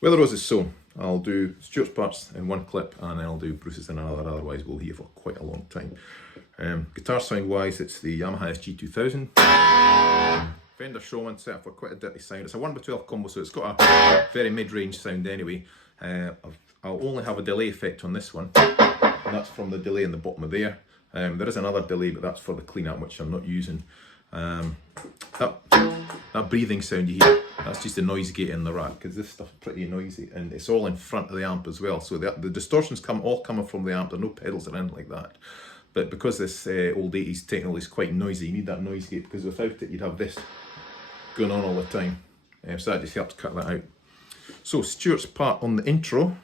Where the Rose is Sown, I'll do Stuart's parts in one clip and then I'll do Bruce's in another, otherwise we'll hear for quite a long time. Guitar sound wise, it's the Yamaha SG2000. Fender Showman set up for quite a dirty sound. It's a 1x12 combo, so it's got a very mid-range sound anyway. I'll only have a delay effect on this one, and that's from the delay in the bottom of there. There is another delay, but that's for the cleanup, which I'm not using. That breathing sound you hear, that's just the noise gate in the rack, because this stuff's pretty noisy, and it's all in front of the amp as well. So the distortions all coming from the amp. There are no pedals or anything like that. But because this old 80s technology is quite noisy, you need that noise gate, because without it you'd have this going on all the time. So that just helps cut that out. So Stuart's part on the intro,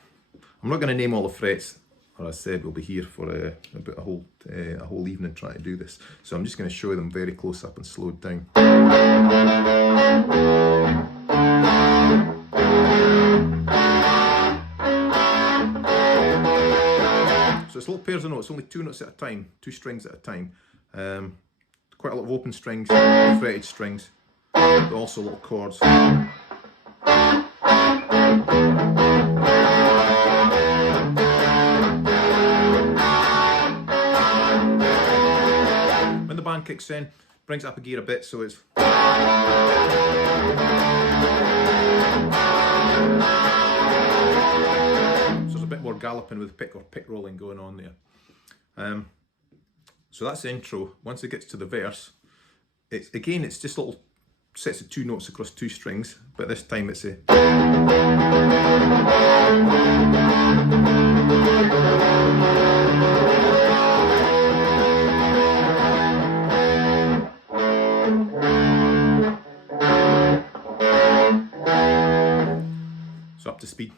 I'm not going to name all the frets. As I said, we'll be here for about a whole evening trying to do this. So I'm just going to show them very close up and slowed down. So it's little pairs of notes, only 2 notes at a time, 2 strings at a time. Quite a lot of open strings, fretted strings, but also little chords. When the band kicks in, brings it up a gear a bit, so it's a bit more galloping with pick or pick rolling going on there. So that's the intro. Once it gets to the verse, it's just little sets of 2 notes across 2 strings, but this time it's a so up to speed.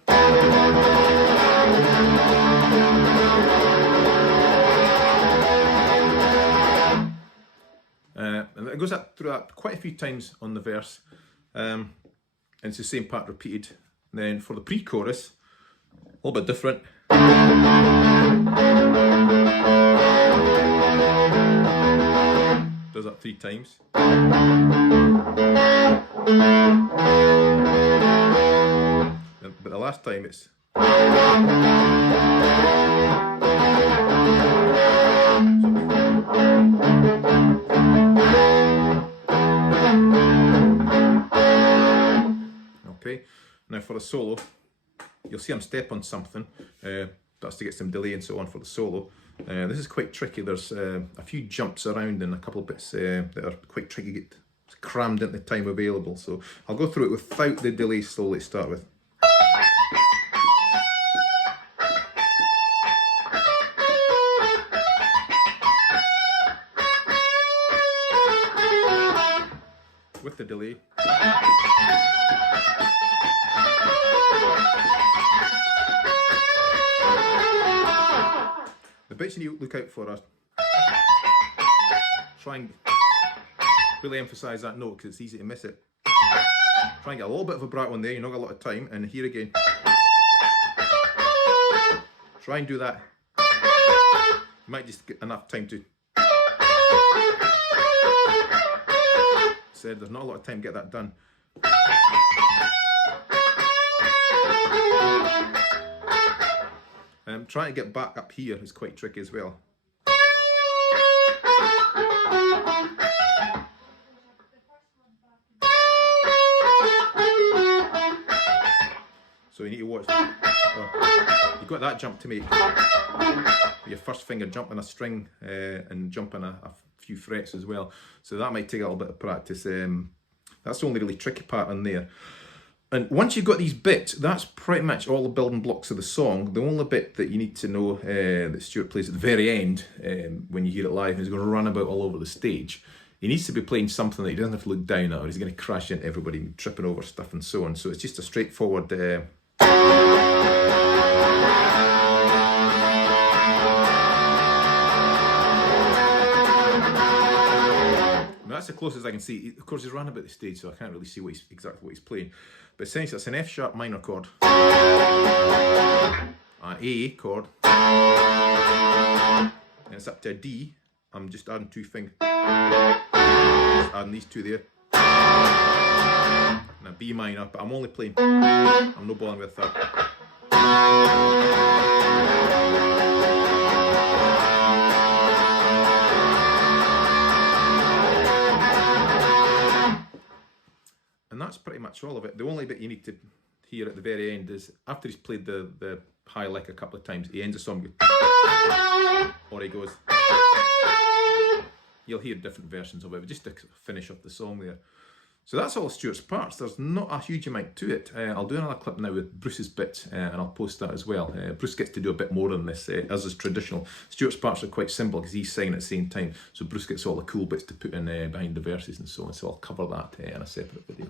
And it goes up through that quite a few times on the verse, and it's the same part repeated. And then for the pre-chorus, a little bit different. Does that 3 times. But the last time it's okay. Now for the solo, you'll see I'm step on something. That's to get some delay and so on for the solo. This is quite tricky. There's a few jumps around and a couple of bits that are quite tricky to get crammed into the time available. So I'll go through it without the delay slowly to start with. With the delay. The bits you need to look out for are try and really emphasise that note because it's easy to miss it. Try and get a little bit of a bright one there, you've not got a lot of time, and here again. Try and do that. You might just get enough time to. Said there's not a lot of time to get that done. Trying to get back up here is quite tricky as well. So you need to watch. You've got that jump to make. Your first finger jumping a string and jumping a few frets as well. So that might take a little bit of practice. That's the only really tricky part in there. And once you've got these bits, that's pretty much all the building blocks of the song. The only bit that you need to know that Stuart plays at the very end, when you hear it live, and he's going to run about all over the stage. He needs to be playing something that he doesn't have to look down at, or he's going to crash into everybody, tripping over stuff and so on. So it's just a straightforward. That's the closest I can see. Of course, he's run about the stage, so I can't really see exactly what he's playing. But essentially, it's an F sharp minor chord, an A chord, and it's up to a D. I'm just adding 2 fingers, just adding these 2 there, and a B minor, but I'm only playing, I'm no bothering with that. And that's pretty much all of it. The only bit you need to hear at the very end is after he's played the high lick a couple of times, he ends the song with, or he goes. You'll hear different versions of it, but just to finish off the song there. So that's all Stuart's parts. There's not a huge amount to it. I'll do another clip now with Bruce's bit, and I'll post that as well. Bruce gets to do a bit more on this, as is traditional. Stuart's parts are quite simple because he's singing at the same time, so Bruce gets all the cool bits to put in behind the verses and so on. So I'll cover that in a separate video.